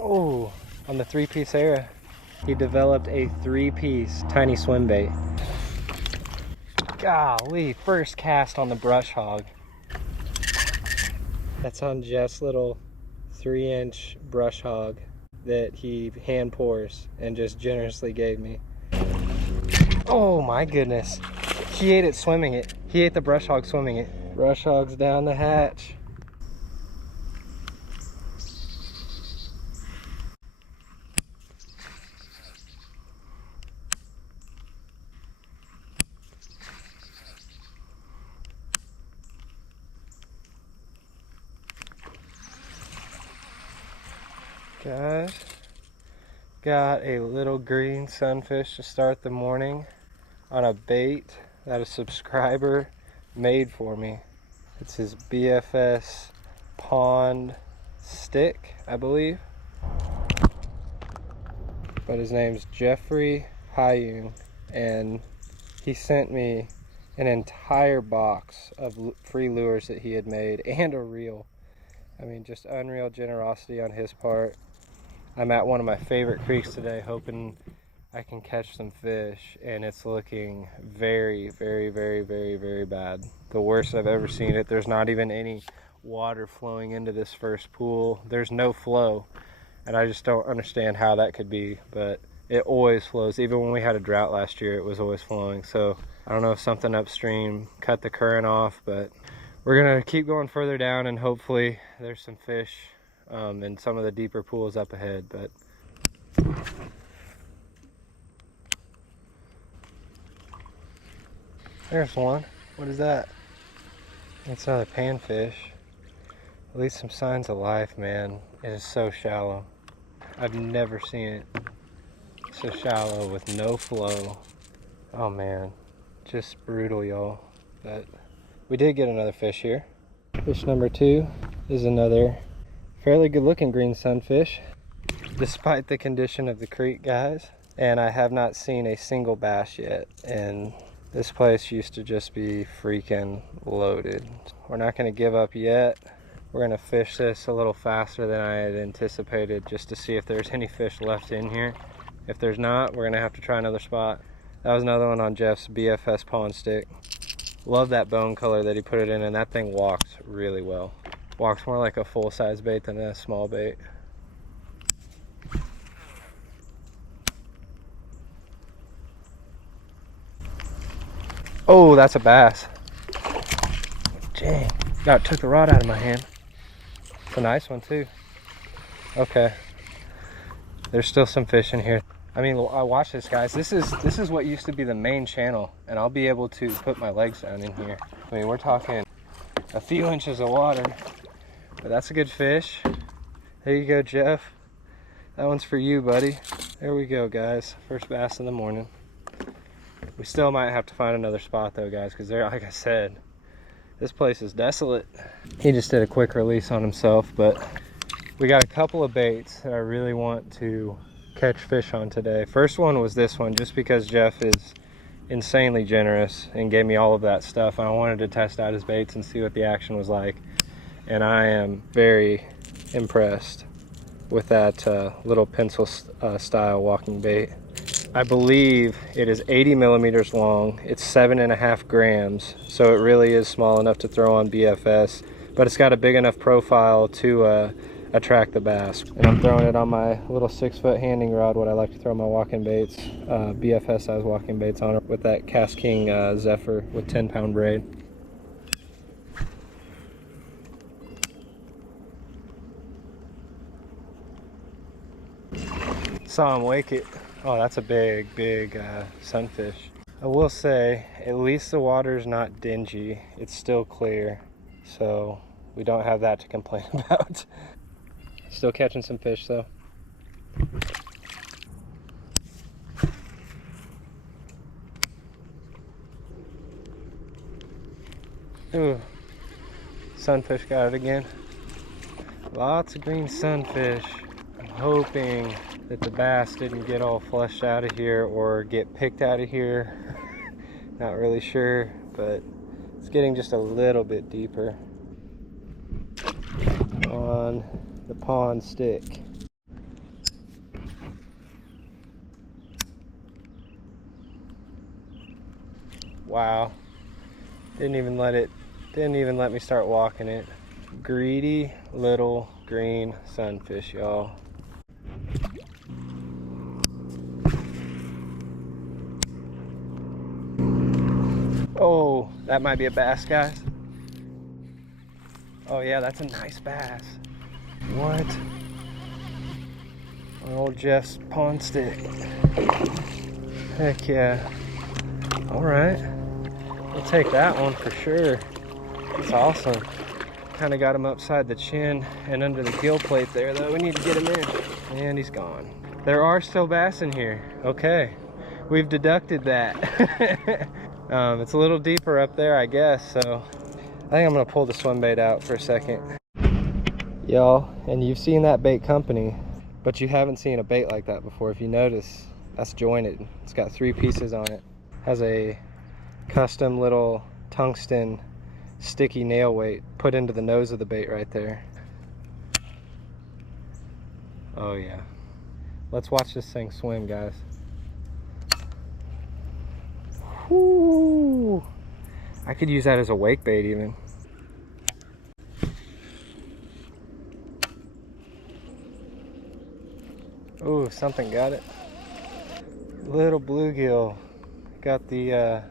Oh, on the 3-piece era. He developed a 3-piece tiny swim bait. Golly, first cast on the brush hog. That's on Jeff's little 3-inch brush hog that he hand pours and just generously gave me. Oh my goodness. He ate it swimming it. He ate the brush hog swimming it. Brush hog's down the hatch. Guys, got a little green sunfish to start the morning on a bait that a subscriber made for me. It's his BFS pond stick, I believe. But his name's Jeffrey Hyung, and he sent me an entire box of free lures that he had made and a reel. I mean, just unreal generosity on his part. I'm at one of my favorite creeks today, hoping I can catch some fish, and it's looking very, very, very, very, very bad. The worst I've ever seen it. There's not even any water flowing into this first pool. There's no flow, and I just don't understand how that could be, but it always flows. Even when we had a drought last year, it was always flowing. So I don't know if something upstream cut the current off, but we're gonna keep going further down, and hopefully there's some fish in some of the deeper pools up ahead. But there's one. What is that? It's another panfish. At least some signs of life, man. It is so shallow. I've never seen it so shallow with no flow. Oh man, just brutal, y'all. But we did get another fish here. Fish number 2 is another fairly good looking green sunfish, despite the condition of the creek, guys. And I have not seen a single bass yet, and this place used to just be freaking loaded. We're not going to give up yet. We're going to fish this a little faster than I had anticipated, just to see if there's any fish left in here. If there's not, we're going to have to try another spot. That was another one on Jeff's BFS pond stick. Love that bone color that he put it in, and that thing walks really well. Walks more like a full-size bait than a small bait. Oh, that's a bass. Dang, God, took the rod out of my hand. It's a nice one too. Okay, there's still some fish in here. I mean, I watch this, guys. This is what used to be the main channel, and I'll be able to put my legs down in here. I mean, we're talking a few inches of water, but that's a good fish. There you go, Jeff. That one's for you, buddy. There we go, guys. First bass in the morning. We still might have to find another spot though, guys, because there, like I said, this place is desolate. He just did a quick release on himself, but we got a couple of baits that I really want to catch fish on today. First one was this one, just because Jeff is insanely generous and gave me all of that stuff, and I wanted to test out his baits and see what the action was like. And I am very impressed with that little pencil style walking bait. I believe it is 80 millimeters long. It's 7.5 grams, so it really is small enough to throw on BFS, but it's got a big enough profile to attract the bass. And I'm throwing it on my little 6-foot handing rod, what I like to throw my walking baits, BFS size walking baits on it, with that Cast King Zephyr with 10-pound braid. Saw him wake it. Oh, that's a big sunfish. I will say, at least the water's not dingy. It's still clear, so we don't have that to complain about. Still catching some fish though. Ooh, sunfish got it again. Lots of green sunfish. I'm hoping that the bass didn't get all flushed out of here or get picked out of here. Not really sure, but it's getting just a little bit deeper on the pond stick. Wow. Didn't even let me start walking it. Greedy little green sunfish, y'all. Oh, that might be a bass, guys. Oh yeah, that's a nice bass. What? An old Jeff's pond stick. Heck yeah. All right, we'll take that one for sure. It's awesome. Kind of got him upside the chin and under the gill plate there though. We need to get him in. And he's gone. There are still bass in here. Okay, we've deducted that. It's a little deeper up there, I guess, so I think I'm gonna pull the swim bait out for a second. Y'all, and you've seen that bait company, but you haven't seen a bait like that before. If you notice, that's jointed. It's got 3 pieces on it. Has a custom little tungsten sticky nail weight put into the nose of the bait right there. Oh yeah. Let's watch this thing swim, guys. Whoo! I could use that as a wake bait even. Ooh, something got it. Little bluegill. Got the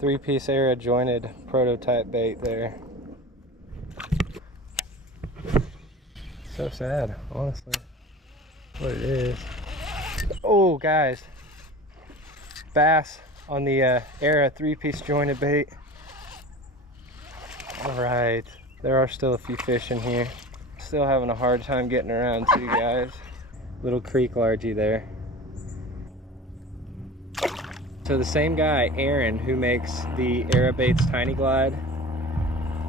3-piece era jointed prototype bait there. So sad, honestly. What it is. Oh, guys. Bass on the era 3-piece jointed bait. All right, there are still a few fish in here. Still having a hard time getting around too, guys. Little creek largie there. So the same guy, Aaron, who makes the Era Baits Tiny Glide,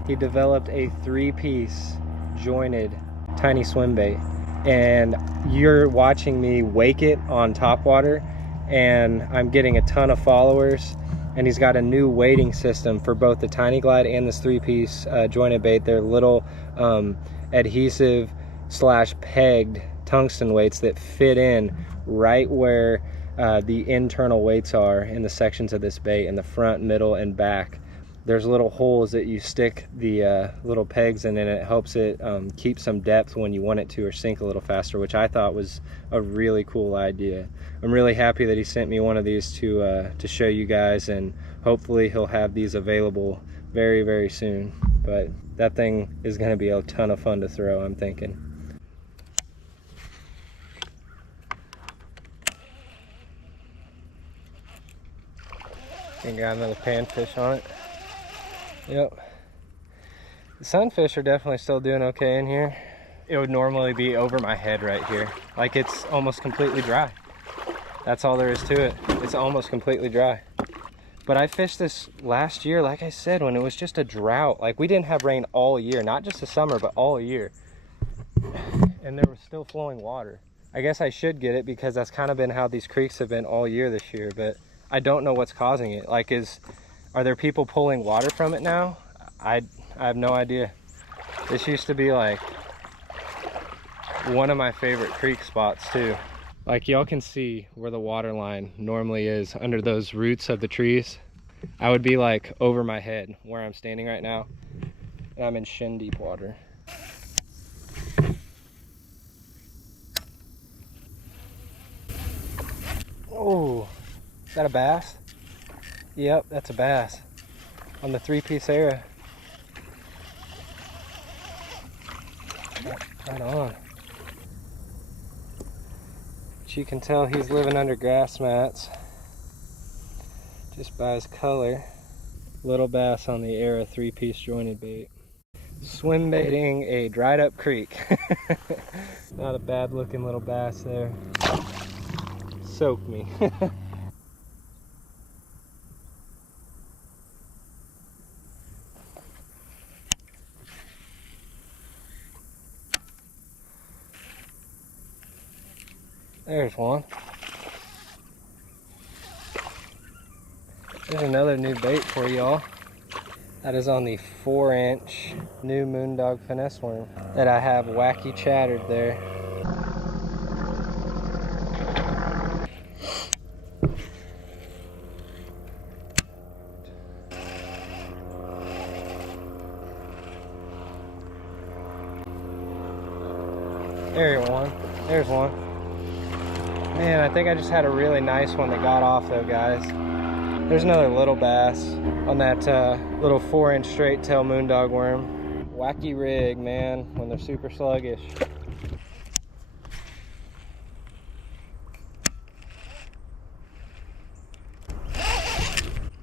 he developed a 3-piece jointed tiny swim bait. And you're watching me wake it on topwater, and I'm getting a ton of followers. And he's got a new weighting system for both the Tiny Glide and this 3-piece jointed bait. They're little adhesive / pegged tungsten weights that fit in right where the internal weights are in the sections of this bait, in the front, middle, and back. There's little holes that you stick the little pegs in, and it helps it keep some depth when you want it to, or sink a little faster, which I thought was a really cool idea. I'm really happy that he sent me one of these to show you guys, and hopefully he'll have these available very, very soon. But that thing is going to be a ton of fun to throw, I'm thinking. And got another panfish on it. Yep. The sunfish are definitely still doing okay in here. It would normally be over my head right here. Like, it's almost completely dry. That's all there is to it. It's almost completely dry. But I fished this last year, like I said, when it was just a drought. Like, we didn't have rain all year, not just the summer, but all year. And there was still flowing water. I guess I should get it, because that's kind of been how these creeks have been all year this year, but I don't know what's causing it. Like, are there people pulling water from it now? I have no idea. This used to be like one of my favorite creek spots too. Like, y'all can see where the water line normally is under those roots of the trees. I would be like over my head where I'm standing right now, and I'm in shin deep water. Oh, is that a bass? Yep, that's a bass on the 3-piece era. Right on. But you can tell he's living under grass mats just by his color. Little bass on the era 3-piece jointed bait. Swim baiting a dried up creek. Not a bad looking little bass there. Soaked me. There's one. There's another new bait for y'all. That is on the 4-inch new Moondog finesse worm that I have wacky chattered there. There's one. There's one. Man, I think I just had a really nice one that got off though, guys. There's another little bass on that little 4-inch straight tail moondog worm. Wacky rig, man, when they're super sluggish.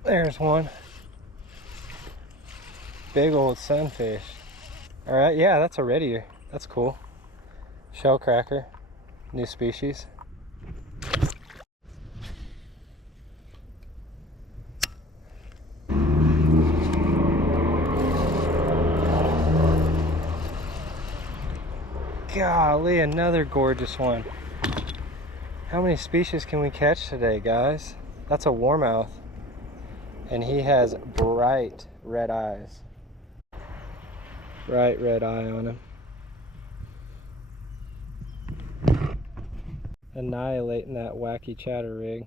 There's one. Big old sunfish. All right, yeah, that's a reddier. That's cool. Shell cracker, new species. Golly, another gorgeous one. How many species can we catch today, guys? That's a warmouth. And he has bright red eyes. Bright red eye on him. Annihilating that wacky chatter rig.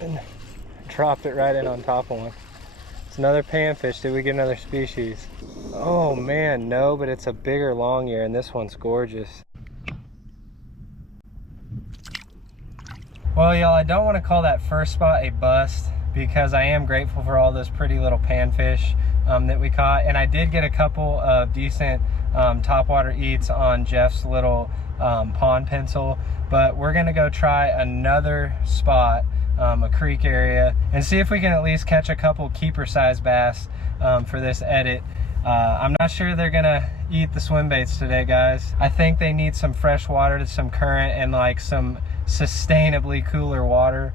And dropped it right in on top of one. It's another panfish. Did we get another species? Oh man, no, but it's a bigger long ear and this one's gorgeous. Well, y'all, I don't want to call that first spot a bust because I am grateful for all those pretty little panfish that we caught. And I did get a couple of decent topwater eats on Jeff's little pond pencil. But we're going to go try another spot, a creek area, and see if we can at least catch a couple keeper-sized bass for this edit. I'm not sure they're gonna eat the swim baits today, guys. I think they need some fresh water, some current, and like some sustainably cooler water.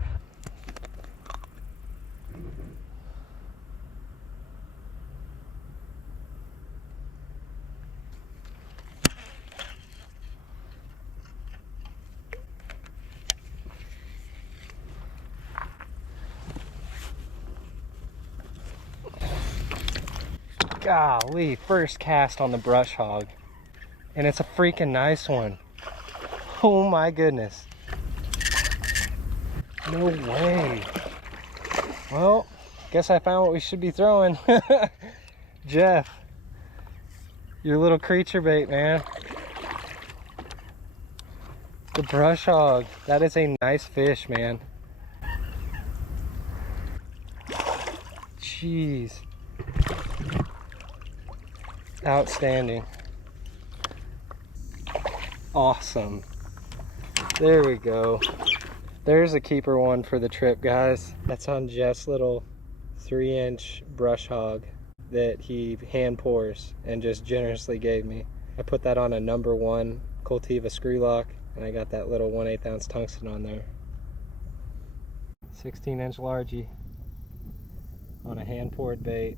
Golly, first cast on the brush hog, and it's a freaking nice one. Oh my goodness. No way. Well, guess I found what we should be throwing. Jeff, your little creature bait, man. The brush hog. That is a nice fish, man. Jeez. Outstanding. Awesome. There we go. There's a keeper one for the trip, guys. That's on Jeff's little 3-inch brush hog that he hand pours and just generously gave me. I put that on a number 1 Cultiva screw lock, and I got that little 1/8 ounce tungsten on there. 16-inch largie on a hand poured bait.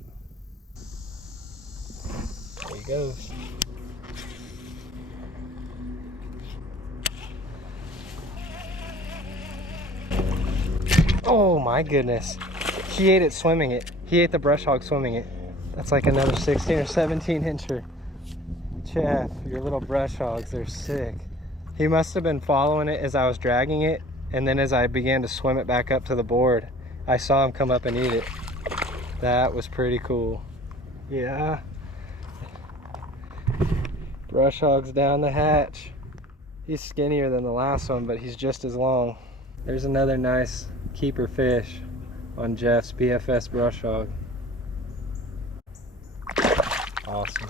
There he goes. Oh my goodness. He ate it swimming it. He ate the brush hog swimming it. That's like another 16 or 17 incher. Jeff, your little brush hogs, they're sick. He must have been following it as I was dragging it, and then as I began to swim it back up to the board, I saw him come up and eat it. That was pretty cool. Yeah. Brush hog's down the hatch. He's skinnier than the last one, but he's just as long. There's another nice keeper fish on Jeff's BFS brush hog. Awesome.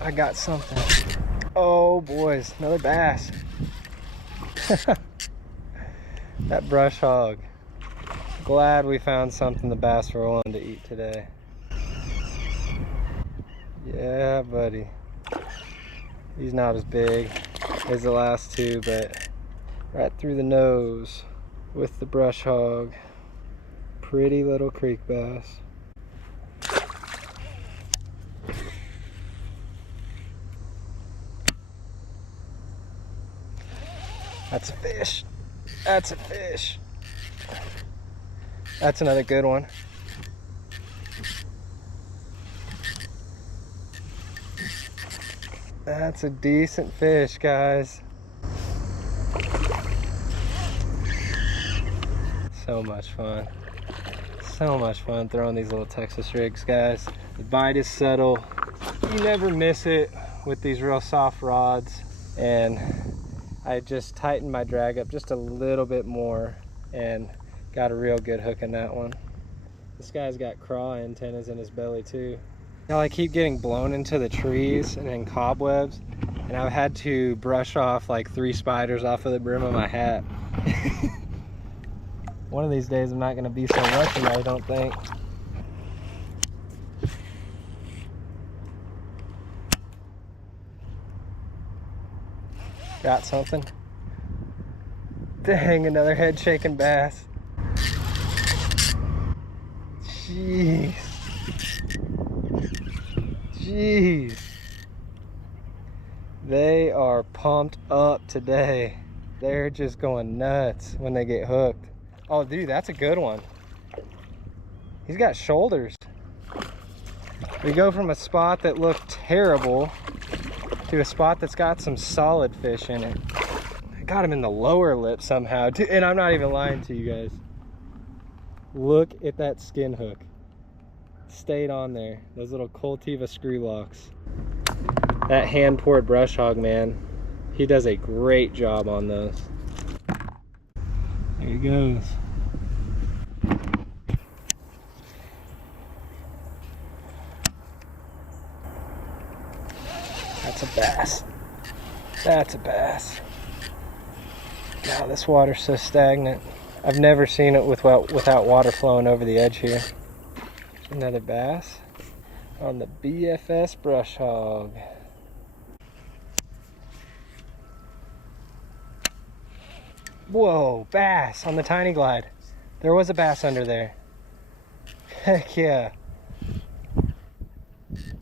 I got something. Oh boys, another bass. That brush hog. Glad we found something the bass were willing to eat today. Yeah, buddy. He's not as big as the last two, but right through the nose with the brush hog. Pretty little creek bass. That's a fish. That's a fish. That's another good one. That's a decent fish, guys. So much fun. So much fun throwing these little Texas rigs, guys. The bite is subtle. You never miss it with these real soft rods. And I just tightened my drag up just a little bit more and got a real good hook in that one. This guy's got craw antennas in his belly too. Now I keep getting blown into the trees and in cobwebs, and I've had to brush off like 3 spiders off of the brim of my hat. One of these days I'm not going to be so lucky, I don't think. Got something. Dang, another head shaking bass. Jeez. Jeez. They are pumped up today. They're just going nuts when they get hooked. Oh, dude, that's a good one. He's got shoulders. We go from a spot that looked terrible to a spot that's got some solid fish in it. I got him in the lower lip somehow, and I'm not even lying to you guys. Look at that skin hook. Stayed on there. Those little Cultiva screw locks. That hand-poured brush hog, man, he does a great job on those. There he goes. That's a bass. That's a bass. God, this water's so stagnant. I've never seen it without water flowing over the edge here. Another bass on the BFS brush hog. Whoa, bass on the tiny glide. There was a bass under there. Heck yeah.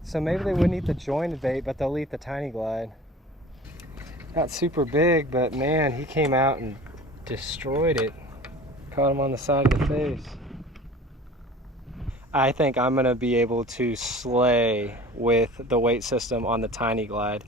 So maybe they wouldn't eat the jointed bait, but they'll eat the tiny glide. Not super big, but man, he came out and destroyed it. Caught him on the side of the face. I think I'm gonna be able to slay with the weight system on the tiny glide.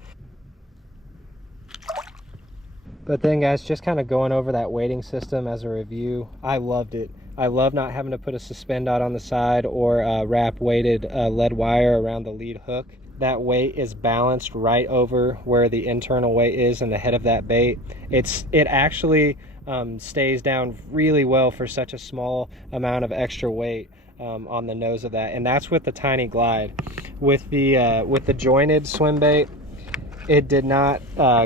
But then guys, just kind of going over that weighting system as a review, I loved it. I love not having to put a suspend dot on the side or wrap weighted lead wire around the lead hook. That weight is balanced right over where the internal weight is in the head of that bait. It actually stays down really well for such a small amount of extra weight on the nose of that, and that's with the tiny glide. With the jointed swim bait, it did not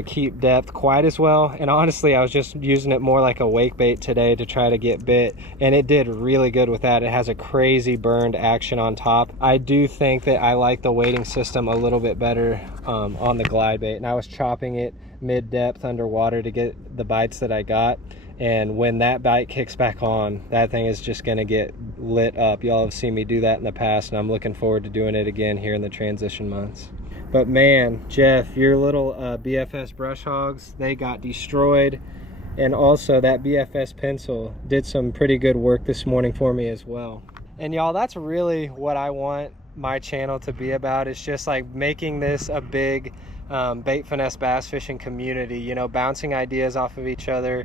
keep depth quite as well, and honestly I was just using it more like a wake bait today to try to get bit, and it did really good with that. It has a crazy burned action on top. I do think that I like the weighting system a little bit better on the glide bait, and I was chopping it mid-depth underwater to get the bites that I got, and when that bite kicks back on, that thing is just going to get lit up. Y'all have seen me do that in the past, and I'm looking forward to doing it again here in the transition months. But man, Jeff, your little BFS brush hogs, they got destroyed. And also that BFS pencil did some pretty good work this morning for me as well. And y'all, that's really what I want my channel to be about. It's just like making this a big bait finesse bass fishing community, you know, bouncing ideas off of each other,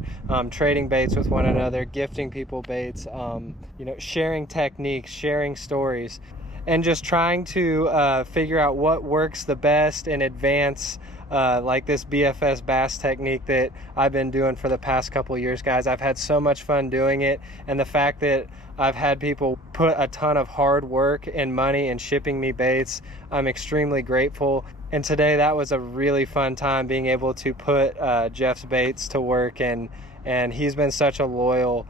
trading baits with one another, gifting people baits, you know, sharing techniques, sharing stories, and just trying to figure out what works the best and advance like this BFS bass technique that I've been doing for the past couple of years, guys. I've had so much fun doing it, and the fact that I've had people put a ton of hard work and money in shipping me baits, I'm extremely grateful. And today that was a really fun time being able to put Jeff's baits to work, and he's been such a loyal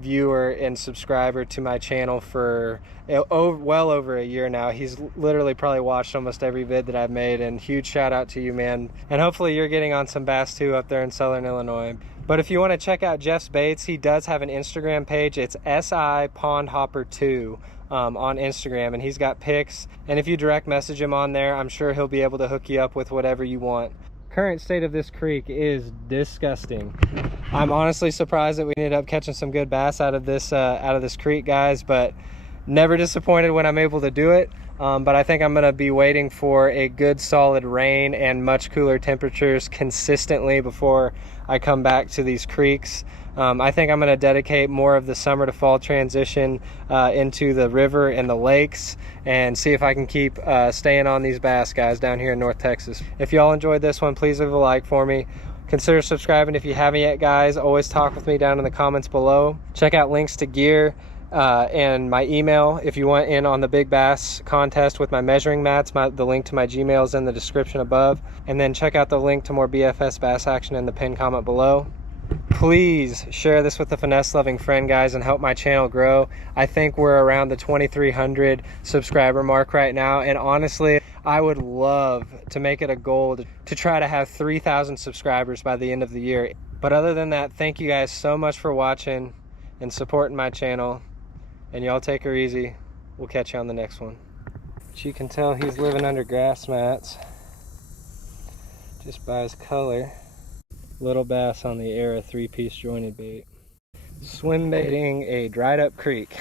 viewer and subscriber to my channel for well over a year now. He's literally probably watched almost every vid that I've made, and huge shout out to you, man. And hopefully you're getting on some bass too up there in Southern Illinois. But if you want to check out Jeff's baits, he does have an Instagram page. It's SI Pond Hopper 2 on Instagram, and he's got pics, and if you direct message him on there, I'm sure he'll be able to hook you up with whatever you want. Current state of this creek is disgusting. I'm honestly surprised that we ended up catching some good bass out of this creek, guys, but never disappointed when I'm able to do it. But I think I'm gonna be waiting for a good solid rain and much cooler temperatures consistently before I come back to these creeks. I think I'm gonna dedicate more of the summer to fall transition into the river and the lakes, and see if I can keep staying on these bass, guys, down here in North Texas. If y'all enjoyed this one, please leave a like for me. Consider subscribing if you haven't yet, guys. Always talk with me down in the comments below. Check out links to gear and my email if you want in on the big bass contest with my measuring mats. The link to my Gmail is in the description above. And then check out the link to more BFS bass action in the pinned comment below. Please share this with a finesse loving friend, guys, and help my channel grow. I think we're around the 2,300 subscriber mark right now, and honestly, I would love to make it a goal to try to have 3,000 subscribers by the end of the year. But other than that, thank you guys so much for watching and supporting my channel, and y'all take her easy. We'll catch you on the next one. But you can tell he's living under grass mats just by his color. Little bass on the Era 3-piece jointed bait. Swim baiting a dried up creek.